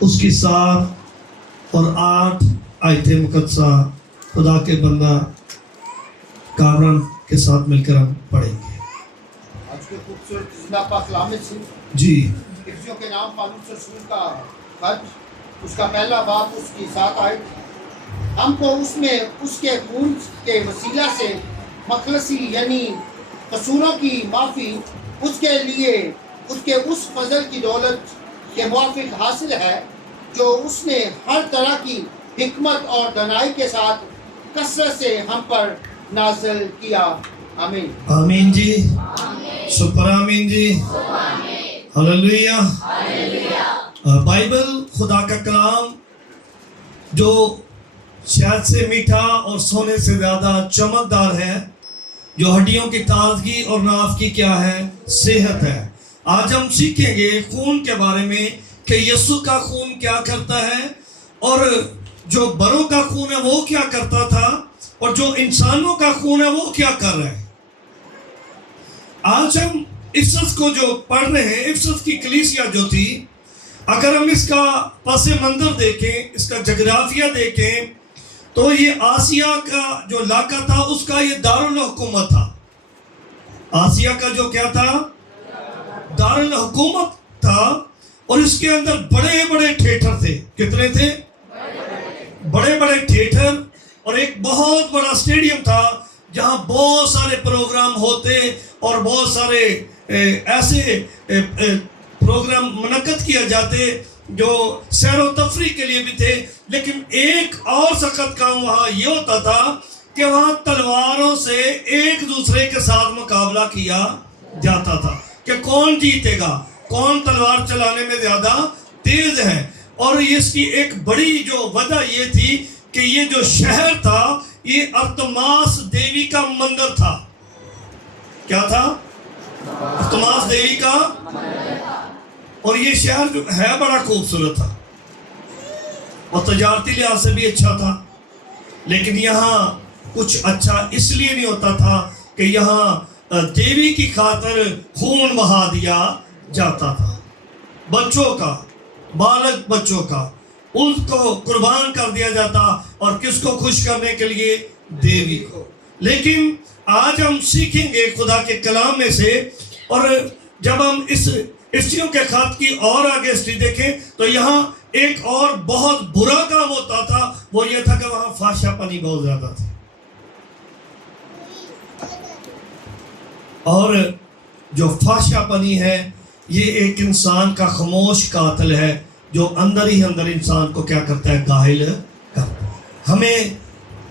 اس کی 7 اور 8 آیتیں مقدسہ خدا کے بندہ کامران کے ساتھ مل کر ہم پڑھیں گے. آج کے خوبصورت زندہ پاک کلام سے جی افسیوں کے نام پالوس رسول کا خط، اس کا پہلا باب، اس کی 7 آیت. ہم کو اس میں اس کے خون کے وسیلہ سے مخلصی یعنی قصوروں کی معافی اس کے لیے اس کے اس فضل کی دولت کے موافق حاصل ہے جو اس نے ہر طرح کی حکمت اور دانائی کے ساتھ کثرت سے ہم پر نازل کیا. آمین. آمین جی، سپر آمین جی، ہلیلویا. بائبل خدا کا کلام جو شہد سے میٹھا اور سونے سے زیادہ چمکدار ہے، جو ہڈیوں کی تازگی اور ناف کی کیا ہے، صحت ہے. آج ہم سیکھیں گے خون کے بارے میں کہ یسوع کا خون کیا کرتا ہے، اور جو بروں کا خون ہے وہ کیا کرتا تھا، اور جو انسانوں کا خون ہے وہ کیا کر رہا ہے. آج ہم افسس کو جو پڑھ رہے ہیں، افسس کی کلیسیا جو تھی، اگر ہم اس کا پس منظر دیکھیں، اس کا جغرافیہ دیکھیں، تو یہ آسیہ کا جو علاقہ تھا اس کا یہ دارالحکومت تھا. آسیہ کا جو کیا تھا، دارالحکومت تھا، اور اس کے اندر بڑے بڑے تھیٹر تھے. کتنے تھے؟ بڑے بڑے تھیٹر، اور ایک بہت بڑا اسٹیڈیم تھا جہاں بہت سارے پروگرام ہوتے اور بہت سارے ایسے پروگرام منعقد کیا جاتے جو سیر و تفریح کے لیے بھی تھے. لیکن ایک اور سخت کام وہاں یہ ہوتا تھا کہ وہاں تلواروں سے ایک دوسرے کے ساتھ مقابلہ کیا جاتا تھا کہ کون جیتے گا، کون تلوار چلانے میں زیادہ تیز ہے. اور اس کی ایک بڑی جو وجہ یہ تھی کہ یہ جو شہر تھا یہ ارتماس دیوی کا مندر تھا. کیا تھا؟ ارتماس دیوی کا. اور یہ شہر جو ہے بڑا خوبصورت تھا اور تجارتی لحاظ سے بھی اچھا تھا. لیکن یہاں کچھ اچھا اس لیے نہیں ہوتا تھا کہ یہاں دیوی کی خاطر خون بہا دیا جاتا تھا. بچوں کا، بالغ بچوں کا، ان کو قربان کر دیا جاتا، اور کس کو خوش کرنے کے لیے؟ دیوی کو. لیکن آج ہم سیکھیں گے خدا کے کلام میں سے، اور جب ہم اس افسیوں کے خط کی اور آگے ہسٹری دیکھیں تو یہاں ایک اور بہت برا کام ہوتا تھا. وہ یہ تھا کہ وہاں فحشہ پنی بہت زیادہ تھی. اور جو فحشہ پنی ہے یہ ایک انسان کا خاموش قاتل ہے جو اندر ہی اندر انسان کو کیا کرتا ہے؟ گاہل کرتا ہے. ہمیں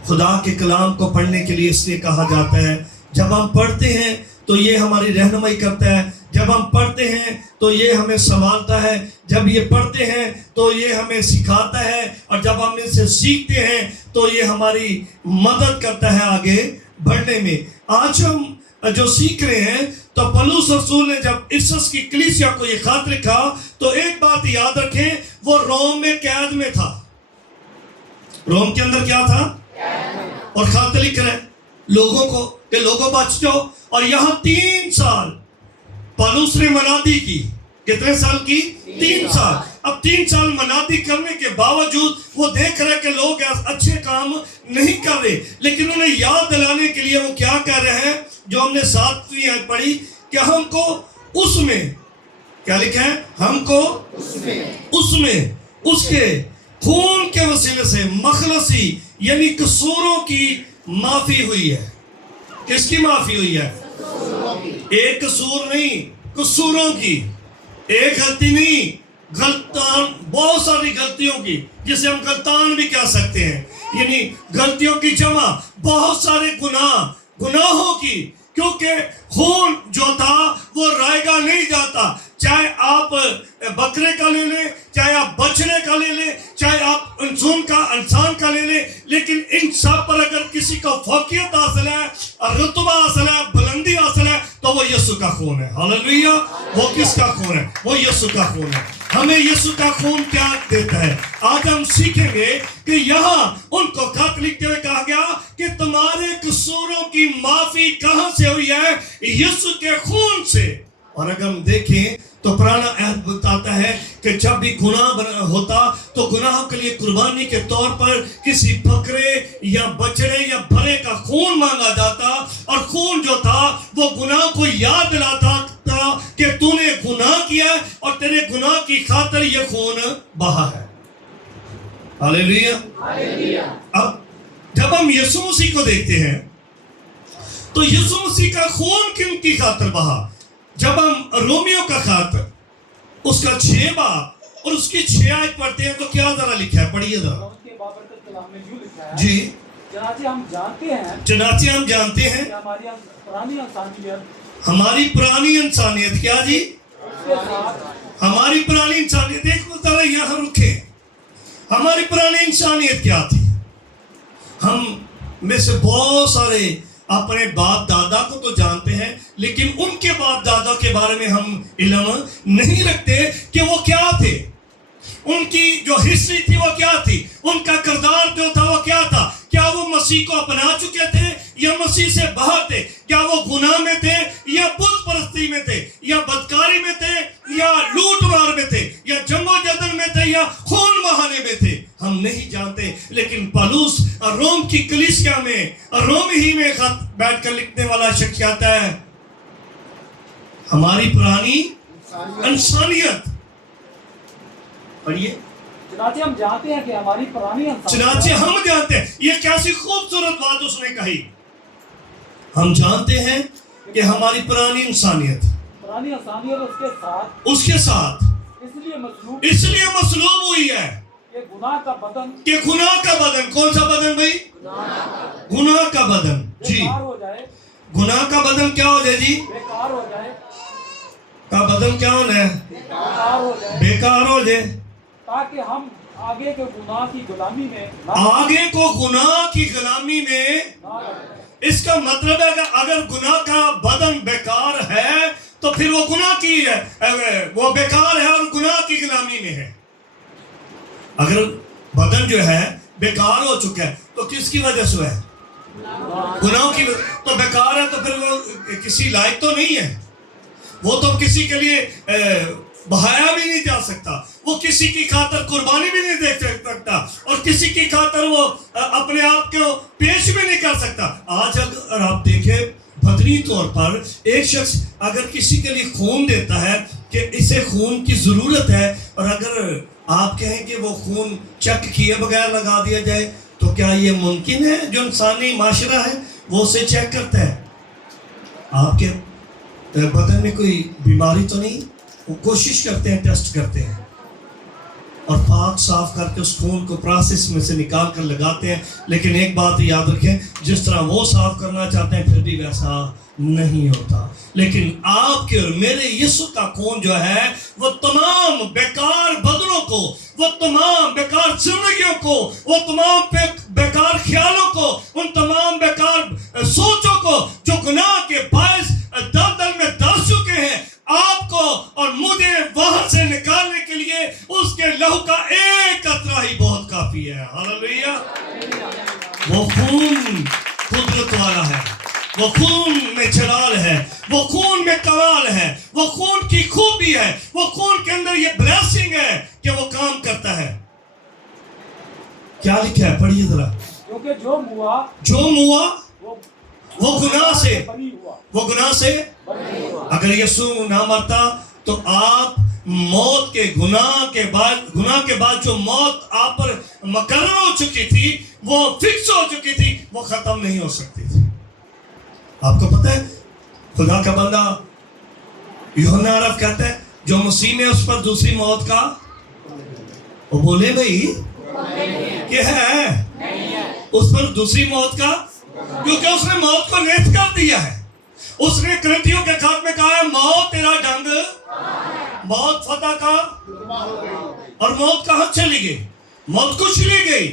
خدا کے کلام کو پڑھنے کے لیے اس لیے کہا جاتا ہے، جب ہم پڑھتے ہیں تو یہ ہماری رہنمائی کرتا ہے، جب ہم پڑھتے ہیں تو یہ ہمیں سنبھالتا ہے، جب یہ پڑھتے ہیں تو یہ ہمیں سکھاتا ہے، اور جب ہم ان سے سیکھتے ہیں تو یہ ہماری مدد کرتا ہے آگے بڑھنے میں. آج ہم جو سیکھ رہے ہیں، تو پولس رسول نے جب افسس کی کلیسیا کو یہ خط لکھا تو ایک بات یاد رکھیں، وہ روم میں قید میں تھا. روم کے اندر کیا تھا؟ اور خط لکھ رہے لوگوں کو کہ لوگوں بچ جاؤ. اور یہاں 3 سال پولس نے منادی کی. کتنے سال کی؟ 3 سال. اب 3 سال منادی کرنے کے باوجود وہ دیکھ رہے کہ لوگ اچھے کام نہیں کر رہے، لیکن انہیں یاد دلانے کے لیے وہ کیا کر رہے ہیں، جو ہم نے 7ویں آیت پڑھی کہ ہم کو اس میں کیا لکھا ہے؟ ہم کو اس میں اس کے خون کے وسیلے سے مخلصی یعنی قصوروں کی معافی ہوئی ہے. کس کی معافی ہوئی ہے؟ ایک قصور نہیں، قصوروں کی. ایک غلطی نہیں، غلطان، بہت ساری غلطیوں کی، جسے ہم غلطان بھی کہہ سکتے ہیں، یعنی غلطیوں کی جمع، بہت سارے گناہوں کی. کیونکہ خون جو تھا وہ رائے گا نہیں جاتا. چاہے آپ بکرے کا لے لیں، چاہے آپ بچڑے کا لے لیں، چاہے آپ انسان کا لے لیں، لیکن ان سب پر اگر کسی کو فوقیت حاصل ہے، رتبہ حاصل ہے، بلندی حاصل ہے، تو وہ یسوع کا خون ہے. ہلیلویا. وہ کس کا خون ہے؟ وہ یسوع کا خون ہے. ہمیں یسوع کا خون کیا دیتا ہے؟ آج ہم سیکھیں گے کہ یہاں ان کو خط لکھتے ہوئے کہا گیا کہ تمہارے قصوروں کی معافی کہاں سے ہوئی ہے؟ یسوع کے خون سے. اور اگر ہم دیکھیں تو पुराना अहद बताता है कि जब भी गुनाह होता तो गुनाहों के लिए कुर्बानी के तौर पर किसी बकरे या बछड़े या भरे का खून मांगा जाता, और खून जो था वो गुनाह को याद दिलाता था कि तूने गुनाह किया और तेरे गुनाह की खातिर ये खून बहा है। हालेलुया। अब जब हम यीशु मसीह को देखते हैं तो यीशु मसीह का खून किन की खातिर बहा? जब हम रोमियो का खात उसका 6 बाब और उसकी 6 आयत पढ़ते हैं तो क्या जरा लिखा है, पढ़िए जरा। उनके बाबरकत कलाम में यूं लिखा है, जी, चनाचे हम जानते हैं कि कि हमारी पुरानी इंसानियत क्या जी, उसके साथ हमारी पुरानी इंसानियत, एक जरा यहाँ रुके, हमारी पुरानी इंसानियत क्या थी? हम में से बहुत सारे अपने बाप दादा को तो जानते हैं, लेकिन उनके बाप दादा के बारे में हम इल्म नहीं रखते कि वो क्या थे, उनकी जो हिस्ट्री थी वो क्या थी, उनका किरदार जो था वो क्या था। क्या वो मसीह को अपना चुके थे या मसीह से बाहर थे? क्या वो गुनाह में थे या बुत परस्ती में थे या बदकारी में थे या लूट मार में थे या जंगो जदल में थे या खून बहाने में थे? हम नहीं जानते। लेकिन पौलुस रोम की कलीसिया में, रोम ही में खत बैठकर लिखने वाला शख्स कहता है हमारी पुरानी इंसानियत। पढ़िए, चनाचे हम जानते हैं कि हमारी पुरानी चनाचे हम जानते हैं। ये कैसी खूबसूरत बात उसने कही, हम जानते हैं कि हमारी पुरानी इंसानियत उसके साथ इसलिए मसलूब हुई है ये गुनाह का बदन, कि गुनाह का बदन, कौन सा बदन भाई? गुनाह का बदन जी, बेकार हो जाए, गुनाह का बदन क्या हो जाए जी? बेकार हो जाए, का बदन क्या होना है? बेकार हो जाए, बेकार हो जाए, ताकि हम आगे के गुनाह की गुलामी में आगे को गुनाह की गुलामी में ना रहें। इसका मतलब है कि अगर गुनाह का बदन बेकार है तो फिर वो गुनाह की है, वो बेकार है और गुनाह की गुलामी में है। अगर बदन जो है बेकार हो चुका है तो किसकी वजह से है? गुनाह की। तो बेकार है तो फिर वो किसी लायक तो नहीं है, वो तो किसी के लिए बहाया भी नहीं जा सकता, वो किसी की खातर कुर्बानी भी नहीं दे सकता और किसी की खातर वो अपने आप को पेश भी नहीं कर सकता। आज अगर आप देखें बदनी तौर पर एक शख्स अगर किसी के लिए खून देता है कि इसे खून की ज़रूरत है, और अगर आप कहें कि वो खून चेक किए बगैर लगा दिया जाए तो क्या ये मुमकिन है? जो इंसानी माशरा है वो उसे चेक करता है, आपके बदन में कोई बीमारी तो नहीं, वो कोशिश करते हैं, टेस्ट करते हैं और पाक साफ करके उस खून को प्रोसेस में से निकाल कर लगाते हैं। लेकिन एक बात याद रखें, जिस तरह वो साफ करना चाहते हैं फिर भी वैसा नहीं होता। लेकिन आपके और मेरे यीशु का खून जो है वो तमाम बेकार बदनों को, वो तमाम बेकार जिंदगियों को, वो तमाम बेकार ख्यालों को, उन तमाम बेकार सोचों को जो गुनाह के बायस दलदल में दस चुके हैं, आपको और मुझे वहां से निकालने के लिए उसके लहू का एक कतरा ही बहुत काफी है। हालेलुया। वो खून कुदरत वाला है, वो खून में जलाल है, वो खून में कमाल है, वो खून की खूबी है, वो खून के अंदर ये ब्लेसिंग है कि वो काम करता है। क्या लिखा है, पढ़िए जरा। क्योंकि जो मुआ वो गुनाह से, बरी हुआ, वो गुनाह से बरी हुआ। अगर यीशु ना मरता तो आप मौत के गुनाह के बाद जो मौत आप पर मुकर्रर हो चुकी थी, वो फिक्स हो चुकी थी, वो खत्म नहीं हो सकती थी। आपको पता है खुदा का बंदा यूहन्ना अरब कहता है जो मसीह में उस पर दूसरी मौत का, वो बोले भाई क्या है उस पर दूसरी मौत का, क्योंकि उसने मौत को नेत कर दिया है। उसने करंथियों के खात में कहा है मौत तेरा डंग, मौत फतह का, और मौत कहां चली गई? मौत को चली गई,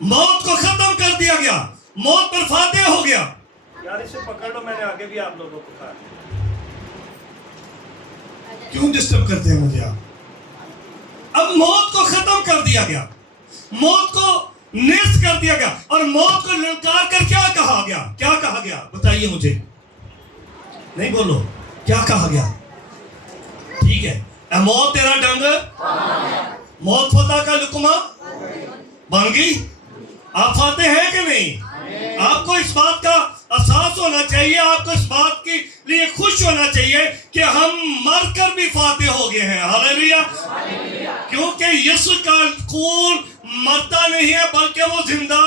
मौत को खत्म कर दिया गया, मौत पर फातेह हो गया। यार इसे पकड़ लो, मैंने आगे भी आप लोगों को कहा। क्यों डिस्टर्ब करते हैं मुझे आप? अब मौत को खत्म कर दिया गया, मौत को नेस्त कर दिया गया, और मौत को ललकार कर क्या कहा गया? क्या कहा गया बताइए मुझे, नहीं बोलो क्या कहा गया? ठीक है, मौत तेरा डंग, मौत फतह का लुकमा बन गई। आप फाते हैं कि नहीं? आपको इस बात का एहसास होना चाहिए, आपको इस बात के लिए खुश होना चाहिए कि हम मरकर भी फाते हो गए हैं। हालेलुया। क्योंकि यीशु का खून मरता नहीं है बल्कि वो जिंदा।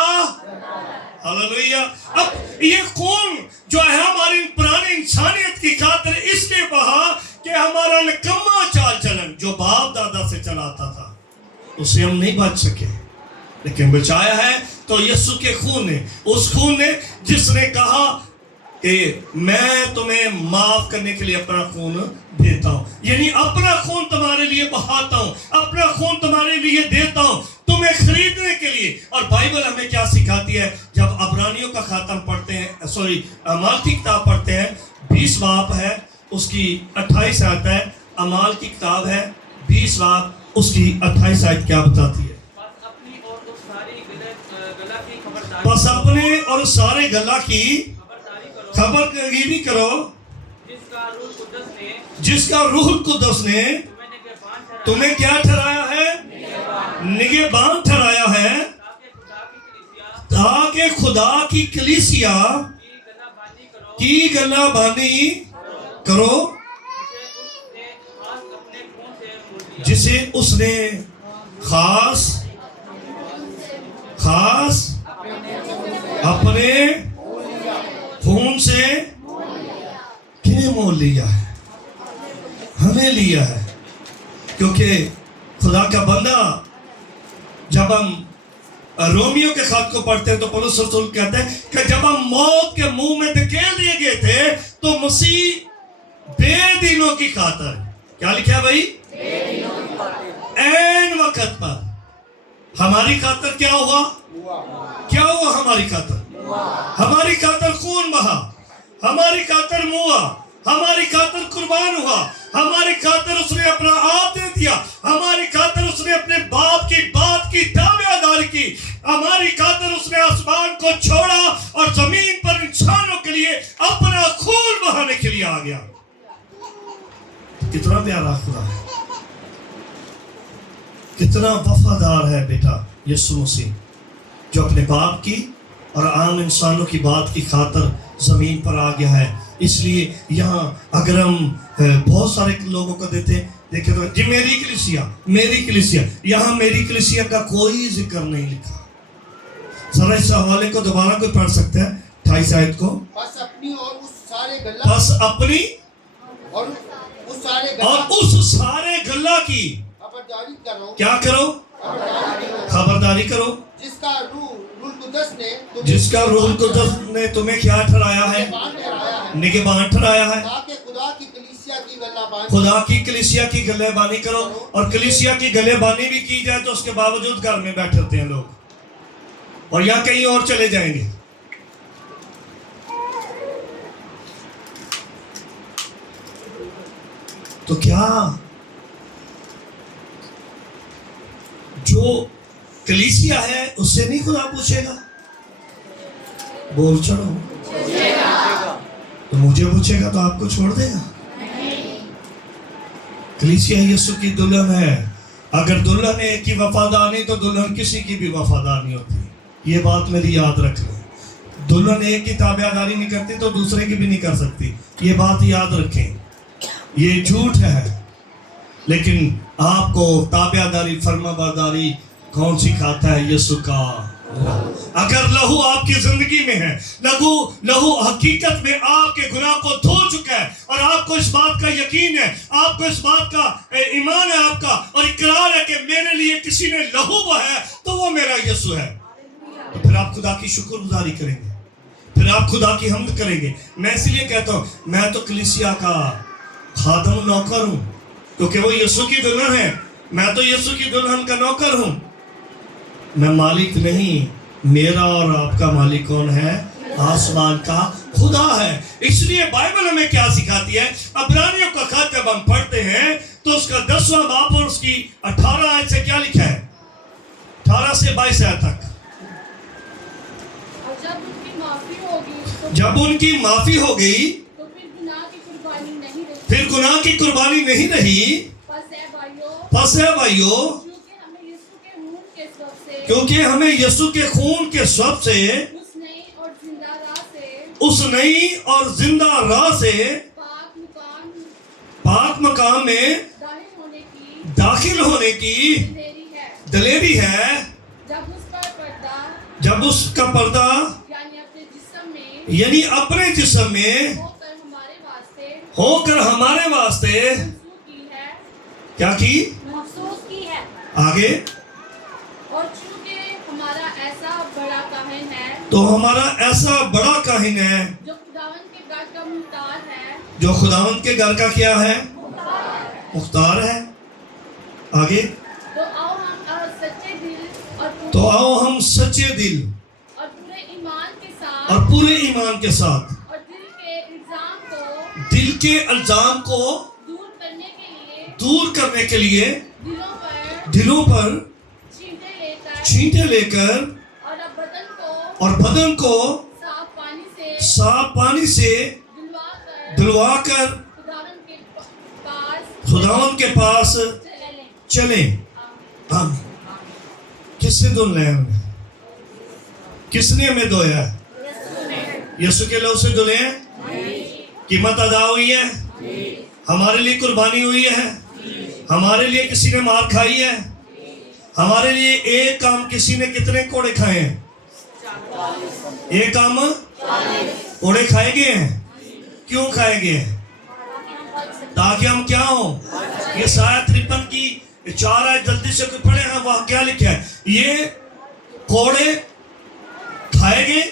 हालेलुया। अब ये खून जो है हमारी पुरानी इंसानियत की खातिर इसलिए बहा कि हमारा निकम्मा चाल चलन जो बाप दादा से चलाता था उससे हम नहीं बच सके, लेकिन बचाया है तो यीशु के खून ने, उस खून ने जिसने कहा कि मैं तुम्हें माफ करने के लिए अपना खून देता हूं, यानी अपना खून तुम्हारे लिए बहाता हूं, अपना खून तुम्हारे लिए देता हूं तुम्हें खरीदने के लिए। और बाइबल हमें क्या सिखाती है? जब अब्रानियों का खातम पढ़ते हैं, सॉरी अमाल की किताब पढ़ते हैं, 20 बाब है उसकी 28 आयत है। अमाल की किताब है 20 बाब उसकी 28 आयत क्या बताती है? बस अपने और सारे गला की खबरगिरी करो जिसका रूह कुद्दस ने तुम्हें क्या ठहराया है? निगहबान ठहराया है, ताकि खुदा की कलीसिया की गलाबानी करो जिसे उसने खास अपने खून से किन्हें मोल लिया है? हमें लिया है। क्योंकि खुदा का बंदा, जब हम रोमियो के खत को पढ़ते हैं तो पौलुस रसूल कहते हैं कि जब हम मौत के मुंह में धकेल दिए गए थे तो मसीह बेदीनों की खातिर, क्या लिखा है भाई? ऐन वक्त पर हमारी खातिर क्या हुआ? क्या हुआ हमारी खातिर? हमारी खातिर खून बहा, हमारी खातिर मुआ, हमारी खातिर कुर्बान हुआ, हमारी खातिर उसने अपना आप दे दिया, हमारी खातिर उसने अपने बाप की बात की ताबेदारी की, हमारी खातिर उसने आसमान को छोड़ा और जमीन पर इंसानों के लिए अपना खून बहाने के लिए आ गया। कितना प्यारा खुदा है, कितना वफादार है बेटा यीशु मसीह, जो अपने बाप की और आम इंसानों की बात की खातिर जमीन पर आ गया है। इसलिए यहाँ अगर हम बहुत सारे लोगों को देखे तो जी मेरी कलीसिया, यहाँ मेरी कलीसिया का कोई जिक्र नहीं लिखा। जरा इस हवाले को दोबारा कोई पढ़ सकते हैं 28 आयत को। बस अपनी और उस सारे गल्ला की खबरदारी करो। क्या करो? खबरदारी करो जिसका रूह कुद्दस ने तुम्हें क्या ठहराया है? निगहबान ठहराया है। खुदा की कलीसिया की गलेबानी करो। और कलीसिया की गलेबानी भी की जाए तो उसके बावजूद घर में बैठे होते हैं लोग और या कहीं और चले जाएंगे। तो क्या जो कलीसिया है उससे नहीं खुदा पूछेगा? बोल चढ़ो। तो मुझे पूछेगा तो आपको छोड़ देगा? कलीसिया यीशु की दुल्हन है। अगर दुल्हन एक की वफादार नहीं तो दुल्हन किसी की भी वफादार नहीं होती। ये बात मेरी याद रख लो। दुल्हन एक की ताबेदारी नहीं करती तो दूसरे की भी नहीं कर सकती। ये बात याद रखें। ये झूठ है, लेकिन आपको ताबेदारी फर्माबरदारी कौन सिखाता है? यीशु का अगर लहू आपकी जिंदगी में है, लहू हकीकत में आपके गुनाह को धो चुका है और आपको इस बात का यकीन है, आपको इस बात का ईमान है आपका और इकरार है कि मेरे लिए किसी ने लहू बहाया तो वो मेरा यीशु है, तो फिर आप खुदा की शुक्रगुजारी करेंगे, फिर आप खुदा की हम्द करेंगे। मैं इसलिए कहता हूँ मैं तो कलीसिया का खादम नौकर हूँ, क्योंकि वो यीशु की दुल्हन है। मैं तो यीशु की दुल्हन का नौकर हूँ। मैं मालिक नहीं, मेरा और आपका मालिक कौन है? आसमान का खुदा है। इसलिए बाइबल हमें क्या सिखाती है? अब्रानियों का खत जब हम पढ़ते हैं तो उसका 10वां बाब और उसकी 18 आयत से क्या लिखा है? 18 से 22 आयत तक। जब उनकी माफी हो गई तो फिर गुनाह की कुर्बानी नहीं रही, बस है भाइयों, क्योंकि हमें यीशु के खून के स्वप से उस नई और जिंदा राह से पाक मकाम में दाखिल होने की दलेरी है, जब उसका पर्दा यानी अपने जिस्म में होकर हमारे वास्ते क्या की, आगे और चूंकि हमारा ऐसा बड़ा काहिन है तो हमारा ऐसा बड़ा काहिन है जो खुदावंद के घर का मुख्तार है, जो खुदावंद के घर का क्या है, मुख्तार है। आगे तो आओ हम सच्चे दिल तो आओ हम सच्चे दिल और पूरे ईमान के साथ और पूरे ईमान के साथ और दिल के इल्जाम को दूर करने के लिए दिलों पर छींटे लेकर और बदन को साफ पानी से धुलवाकर खुदावंद के पास चले। हम किससे धुलना है, हमें किसने हमें धोया है, यीशु के लहू से धुले हैं, कीमत अदा हुई है, हमारे लिए कुर्बानी हुई है, हमारे लिए किसी ने मार खाई है, हमारे लिए एक काम किसी ने कितने कोड़े खाए हैं, एक काम कोड़े खाए गए हैं। क्यों खाए गए हैं, ताकि हम क्या हो, ये साया 53 की 4 आयत जल्दी से पढ़े हैं, वहां क्या लिखा है, ये कोड़े खाए गए,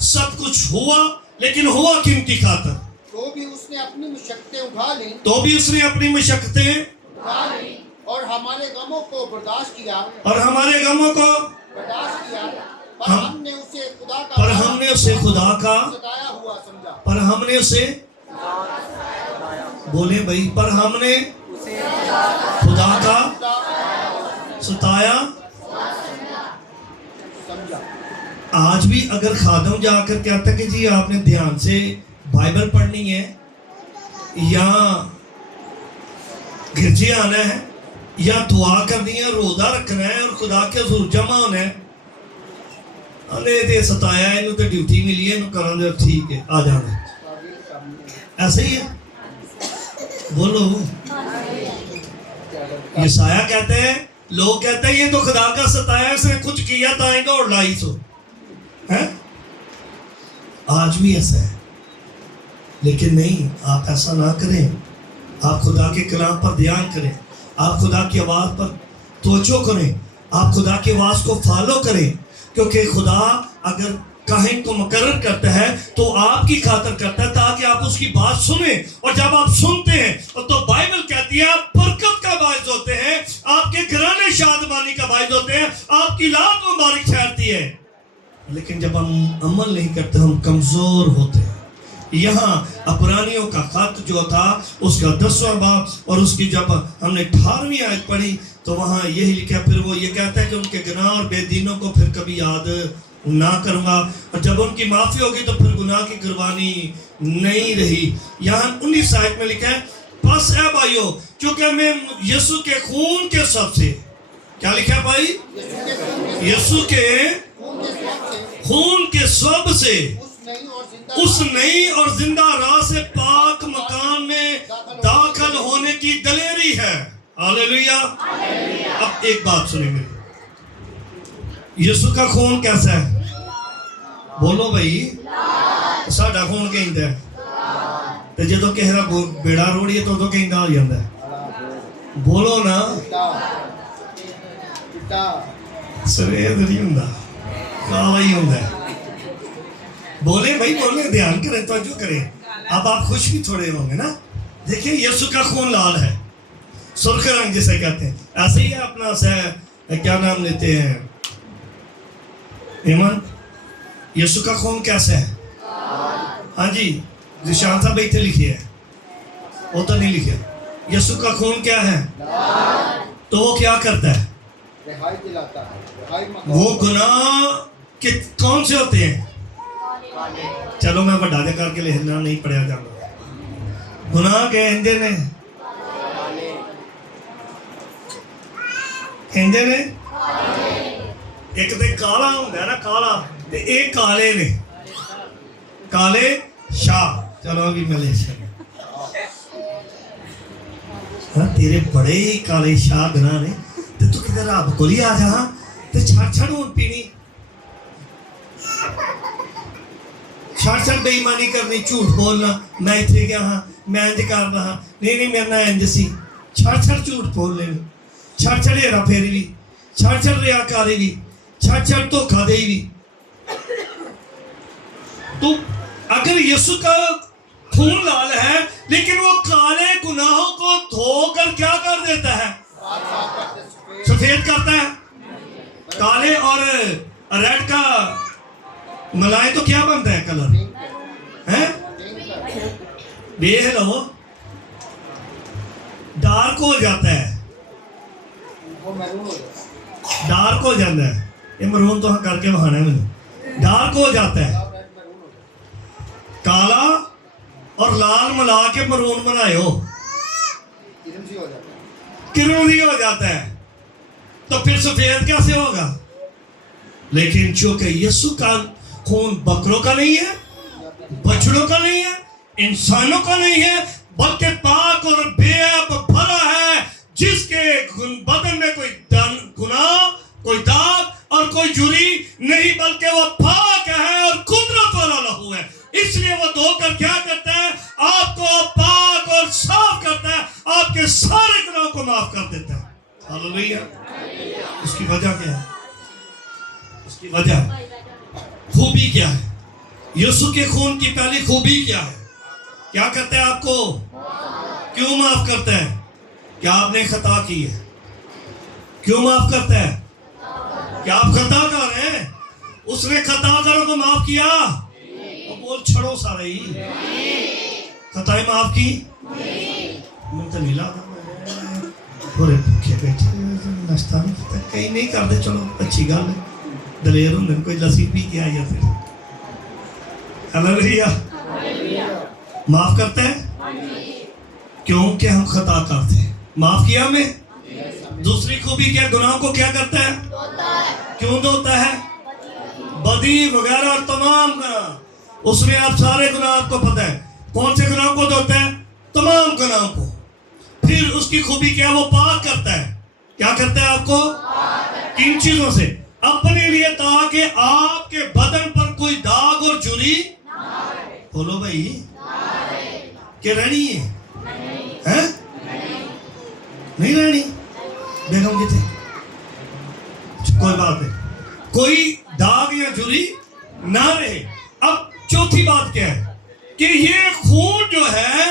सब कुछ हुआ, लेकिन हुआ किनकी खातर, तो भी उसने अपनी मशक्कतें उठा ली, तो भी उसने अपनी मशक्कतें उठा ली और हमारे गमों को बर्दाश्त किया, और हमारे गमों को बर्दाश्त किया, पर हम- हमने उसे खुदा का पर हमने उसे खुदा का सताया हुआ समझा। पर हमने उसे बोले भाई, पर हमने खुदा का सताया समझा। आज भी अगर खादम जाकर कहता कि जी आपने ध्यान से बाइबल पढ़नी है या गिरजे आना है या दुआ करनी है, रोजा रखना है और खुदा के हुजूर जमा होना है, अरे ते सताया इन्हों तो ड्यूटी मिली है, इन्हों करा दे, ठीक है आ जाना, ऐसे ही है। बोलो, यशाया कहते हैं, लोग कहते हैं ये तो खुदा का सताया, इसने कुछ किया था आएगा और लाई सो है। आज भी ऐसा है, लेकिन नहीं, आप ऐसा ना करें, आप खुदा के कलाम पर ध्यान करें, आप खुदा की आवाज पर तवज्जो करें, आप खुदा की आवाज को फॉलो करें, क्योंकि खुदा अगर काहिन को मुकर्रर करता है तो आपकी खातिर करता है, ताकि आप उसकी बात सुने, और जब आप सुनते हैं तो बाइबल कहती है आप बरकत का बायस होते हैं, आपके घराने शादमानी का बायस होते हैं, आपकी लात मुबारक ठहरती है। लेकिन जब हम अमल नहीं करते, हम कमजोर होते हैं। यहाँ अबरानियों का खत जो था उसका 10वां बाब और उसकी जब हमने 18वीं आयत पढ़ी तो वहाँ यही लिखा, फिर वो ये कहता है कि उनके गुनाह और बेदीनों को फिर कभी याद ना करूँगा, और जब उनकी माफ़ी होगी तो फिर गुनाह की कुर्बानी नहीं रही। यहाँ 19 आयत में लिखा है, बस है भाइयों, क्योंकि हमें यीशु के खून के सब से, क्या लिखा है भाई, यीशु के खून के सब से उस नई और जिंदा राह से पाक मकान में दाखिल होने की दलेरी है। हालेलुया। अब एक बात सुनिए मेरी, यीशु का खून कैसा है, बोलो भाई, साडा खून कहता है, तो जो किसी बेड़ा रोड़िए तो कहता आ जाता है, बोलो ना, सवेद नहीं होंदा, काला ही होंदा है। बोले भाई, बोले, ध्यान करें, तवज्जो करें। अब आप खुश भी थोड़े होंगे ना, देखिए यीशु का खून लाल है, सुर्ख रंग जिसे कहते हैं, ऐसे ही अपना से क्या नाम लेते हैं, ईमान, यीशु का खून कैसा है, हाँ जी, निशान साहब इतने लिखी है, वो तो नहीं लिखे, यीशु का खून क्या है, तो वो क्या करता है, रिहाई दिलाता है, वो गुनाह के कौन से होते हैं, चलो मैं बड़ा दे करके लिखना नहीं पढ़िया जाता, ਗੁਨਾਹ ਕਹਿੰਦੇ ਨੇ ਇੱਕ ਤੇ ਕਾਲਾ ਹੁੰਦਾ ਨਾ ਕਾਲਾ ਤੇ ਇਹ ਕਾਲੇ ਨੇ ਕਾਲੇ ਸ਼ਾਹ ਚਲੋ ਵੀ ਮਿਲੇ ਹਾਂ ਤੇਰੇ ਬੜੇ ਹੀ ਕਾਲੇ ਸ਼ਾਹ ਗੁਨਾਹ ਨੇ ਤੇ ਤੂੰ ਕਿਤੇ ਰੱਬ ਕੋਲ ਹੀ ਆ ਜਾ ਤੇ ਛੱਡ ਹੁਣ ਪੀਣੀ ਛੱਡ ਬੇਈਮਾਨੀ ਕਰਨੀ ਝੂਠ ਬੋਲਣਾ ਮੈਂ ਇੱਥੇ ਗਿਆ ਹਾਂ ਮੈਂ ਇੰਜ ਕਰ ਰਹਾ ਨਹੀਂ ਮੇਰੇ ਨਾਲ ਇੰਜ ਸੀ ਛੱਡ ਝੂਠ ਬੋਲ ਲੈਣੀ ਛੱਡ ਹੇਰਾ ਫੇਰੀ ਵੀ ਛੱਡ ਰਿਆਕਾਰੀ ਵੀ छड़ धोखा दे भी तो अगर यीशु का खून लाल है लेकिन वो काले गुनाहों को धोकर क्या कर देता है सफेद करता है काले और रेड का मिलाए तो क्या बनता है कलर है देख लो डार्क हो जाता है डार्क हो जाता है ये मरून तो करके बहाना है मैंने डार्क हो जाता है काला और लाल मिला के मरून बनाए हो किरणजी हो जाता है तो फिर सफेद कैसे होगा लेकिन चूंकि यीशु का खून बकरों का नहीं है बछड़ों का नहीं है इंसानों का नहीं है बल्कि पाक और बेअब भरा है जिसके बदन में कोई गुनाह कोई दाग और कोई जुरी नहीं बल्कि वो पाक है और कुदरत वाला लहू है इसलिए वो धोकर क्या करता है आपको पाक और साफ करता है आपके सारे गुनाहों को माफ कर देता है हालेलुया उसकी वजह क्या है उसकी वजह खूबी क्या है यीशु के खून की पहली खूबी क्या है क्या करता है आपको क्यों माफ करता है क्या आपने खता की है क्यों माफ करता है क्या आप खता कर हैं उसने खताकारों को माफ किया तो बोल छड़ो सारे ही खताएं माफ की मैं तो नहीं लाता थोड़े भूखे बैठे नाश्ता नहीं किया कहीं नहीं करते चलो अच्छी गल है दलेर होंगे कोई लस्सी पी के आई फिर हालेलुया माफ करता है क्योंकि हम खता करते हैं माफ किया हमें दूसरी खूबी क्या गुनाह को क्या करता है क्यों धोता है बदी वगैरह और तमाम गुनाह उसमें आप सारे गुनाह आपको पता है कौन से गुनाह को धोता है तमाम गुनाह को फिर उसकी खूबी क्या वो पाक करता है क्या करता है आपको किन चीजों से अपने लिए ताकि आपके बदन पर कोई दाग और जुरी बोलो भाई क्या रहनी है हैं नहीं रहनी बेगम की थे कोई बात नहीं कोई दाग या जुरी ना रहे अब चौथी बात क्या है कि ये खून जो है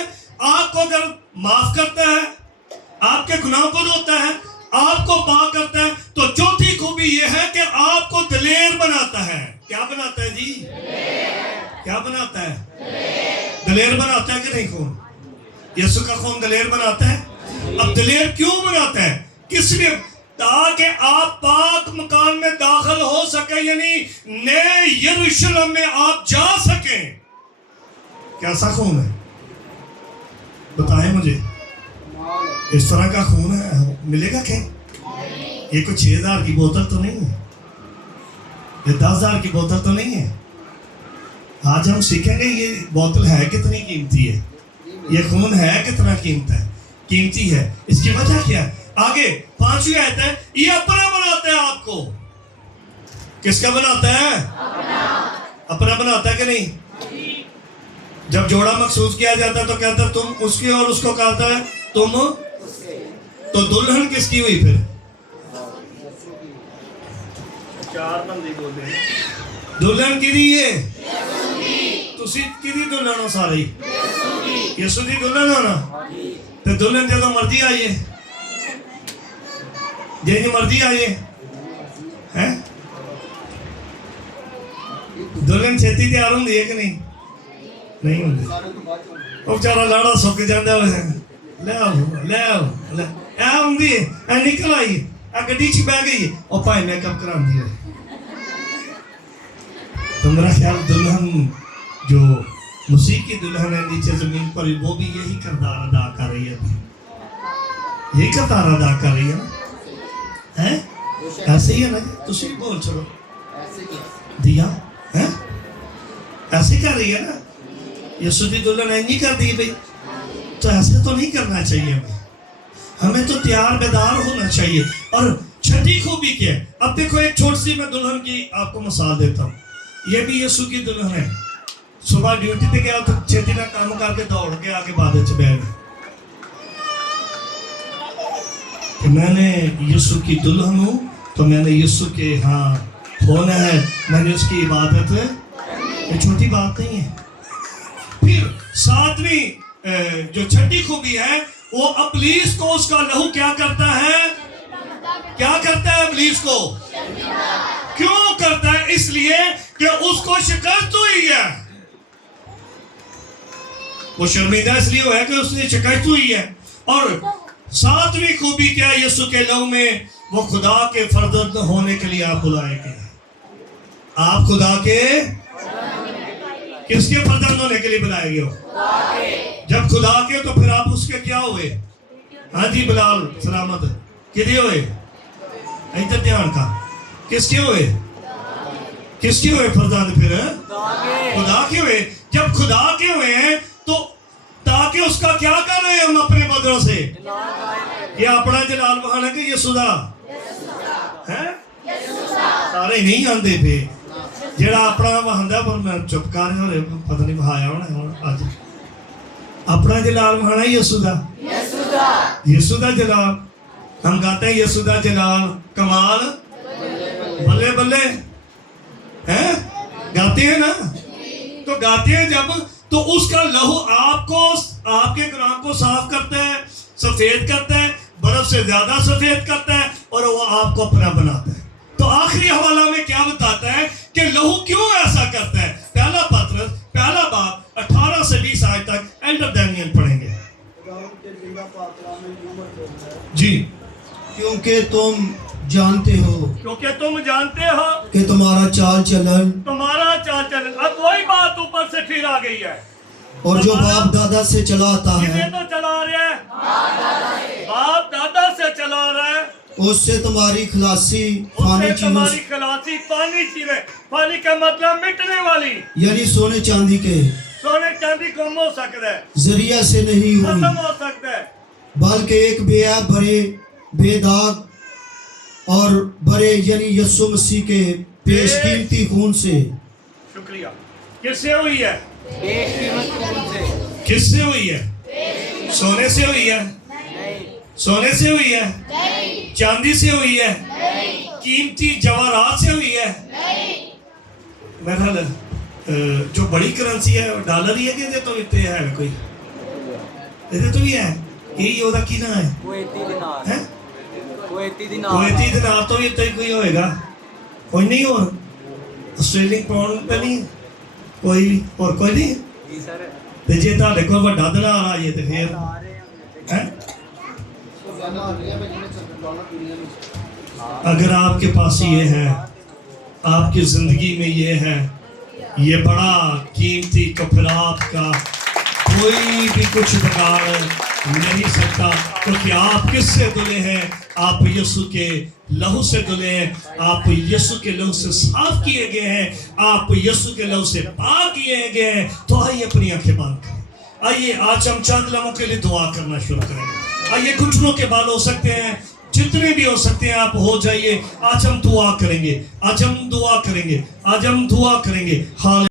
आपको अगर माफ करता है आपके गुनाहों को धोता है आपको पाक करता है तो चौथी खूबी ये है कि आपको दलेर बनाता है क्या बनाता है जी क्या बनाता है दलेर बनाता है कि नहीं खून यीशु का खून दलेर बनाता है अब दलेर क्यों बनाता है किस लिए ताकि आप पाक मकान में दाखिल हो सके यानी नए यरूशलेम में आप जा सकें कैसा खून है बताएं मुझे इस तरह का खून है मिलेगा क्या ये कुछ 6,000 की बोतल तो नहीं है ये 10,000 की बोतल तो नहीं है आज हम सीखेंगे ये बोतल है कितनी कीमती है ये खून है कितना कीमती है इसकी वजह क्या है आगे 5वीं आयत है ये अपना बनाता है आपको किसका बनाता है अपना बनाता है कि नहीं जब जोड़ा मखसूस किया जाता है तो कहता है तुम उसकी और उसको कहता है तुम तो दुल्हन किसकी हुई फिर 4 बंदे बोलते हैं दुल्हन किदी है ਤੁਸੀਂ ਕਿਹਦੀ ਦੁਲਹਨ ਹੋ ਸਾਰੇ ਯਿਸੂ ਦੀ ਦੁਲਹਨ ਹੋ ਨਾ ਤੇ ਦੁਲਹਨ ਜਦੋਂ ਮਰਜ਼ੀ ਆਈਏ ਜੇ ਮਰਜ਼ੀ ਆਈਏ ਹੈ ਦੁਲਹਨ ਛੇਤੀ ਤਿਆਰ ਹੁੰਦੀ ਹੈ ਕਿ ਨਹੀਂ ਨਹੀਂ ਹੁੰਦੀ ਉਹ ਵਿਚਾਰਾ ਲਾੜਾ ਸੁੱਕ ਜਾਂਦਾ ਹੋਇਆ ਲੈ ਆ ਹੁੰਦੀ ਹੈ ਐ ਨਿਕਲ ਆਈ ਆ ਗੱਡੀ 'ਚ ਬਹਿ ਗਈ ਉਹ ਭਾਈ ਮੇਕਅਪ ਕਰਾਉਂਦੀ ਹੈ तो मेरा ख्याल दुल्हन जो मसीह की दुल्हन है नीचे जमीन पर, वो भी यही किरदार अदा कर रही है अभी, यही किरदार अदा कर रही है ना, हैं? ऐसे ही है ना, तुसी बोल चलो ऐसे ही दिया है, ऐसे कर रही है ना, यीशु की दुल्हन नहीं कर दी भाई, तो ऐसे तो नहीं करना चाहिए हमें तो तैयार बेदार होना चाहिए। और छठी खूबी क्या है, अब देखो एक छोटी सी मैं दुल्हन की आपको मिसाल देता हूँ, ये भी यीशु की दुल्हन है, सुबह ड्यूटी पे गया तो छेती ना काम करके दौड़ के आके बाद च बैठ गया कि मैंने यीशु की दुल्हन हूँ, तो मैंने यीशु के हाँ होना है, मैंने उसकी इबादत, ये छोटी बात नहीं है। फिर सातवीं जो छठी खूबी है, वो इब्लीस को उसका लहू क्या करता है, क्या करता है इब्लीस को, क्यों करता है, इसलिए कि उसको शिकस्त हुई है, वो शर्मिंदा इसलिए हुआ है कि उसने शिकस्त हुई है। और सातवीं खूबी क्या है यीशु के लहू में, वो खुदा के फर्जंद होने के लिए आप बुलाए गए, आप खुदा के किसके फर्जंद होने के लिए बुलाए गए हो, जब खुदा के, तो फिर आप उसके क्या हुए, हाँ जी बिलाल सलामत, किधे हुए, इधर ध्यान का, किसके हुए, किसके हुए फर्जंद, फिर खुदा के हुए। जब खुदा के हुए हैं तो ताकि उसका क्या कर रहे हैं हम अपने बदलों से, ये अपना जलाल बहाना कि यीशु दा है, सारे नहीं आंदे पे जेड़ा अपना बहाना, पर मैं चुप कर रहा, पता नहीं बहाया होना आज, अपना जलाल बहाना यीशु दा, यीशु दा जलाल, हम गाते हैं यीशु दा जलाल कमाल बल्ले बल्ले, हैं गाते हैं ना, तो गाते हैं जब, तो उसका लहू आपको, आपके गुनाह को साफ करता है, सफेद करता है, बर्फ से ज्यादा सफेद करता है, और वो आपको अपना बनाता है। तो आखिरी हवाला में क्या बताता है कि लहू क्यों ऐसा करता है, पहला पत्रस पहला बाब 18 से 20 आयत तक एल्डर डैनियल पढ़ेंगे जी। क्योंकि तुम जानते हो क्योंकि तुम जानते हो कि तुम्हारा चाल चलन तुम्हारा चाल चलन, अब वही बात ऊपर से फिर आ गई है, और जो बाप दादा से चला आता किसे है, तो चला रहा है, बाप दादा से चला रहा है, उससे तुम्हारी खलासी फानी उससे चीजों तुम्हारी खलासी फानी चीजें, फानी का मतलब मिटने वाली, यानी सोने चांदी के सोने चांदी गुम हो सकता है, जरिया से नहीं खत्म हुई, हो सकता है, बल्कि एक बेऐब भरे बेदाग और बड़े यानी यीशु मसीह के बेशकीमती खून से। शुक्रिया। किससे हुई है, किससे हुई है, सोने से हुई है, सोने से हुई है, चांदी से हुई है, कीमती जवाहरात से हुई है, बहरहाल जो बड़ी करेंसी है डॉलर ही है कि ये तो इतने है कोई, ये तो भी है, यही ਉਹਦਾ ਕੀ ਨਾਮ ਹੈ, ਕੁਵੈਤੀ ਦਿਨਾਰ तो भी इतना ही कोई होएगा, कोई नहीं, और ऑस्ट्रेलियन पाउंड पे नहीं कोई, और कोई नहीं ते जे ਤੁਹਾਡੇ ਕੋਲ ਵੱਡਾ ਦਿਨਾਰ ਆ ਜੇ ਤੇ ਫੇਰ ਹੈ, अगर आपके पास ये है, आपकी जिंदगी में ये है, ये बड़ा कीमती, तो फिर आपका कोई भी कुछ बिगाड़ नहीं सकता, क्योंकि आप किससे धुले हैं, आप यीशु के लहू से धुले हैं, आप यीशु के लहू से साफ किए गए हैं, आप यीशु के लहू से पाक किए गए हैं। तो आइए अपनी आंखें बंद करें, आइए आज हम चंद लम्हों के लिए दुआ करना शुरू करेंगे। आइए घुटनों के बाल हो सकते हैं, जितने भी हो सकते हैं आप हो जाइए, आज हम दुआ करेंगे, आज हम दुआ करेंगे, आज हम दुआ करेंगे। हाल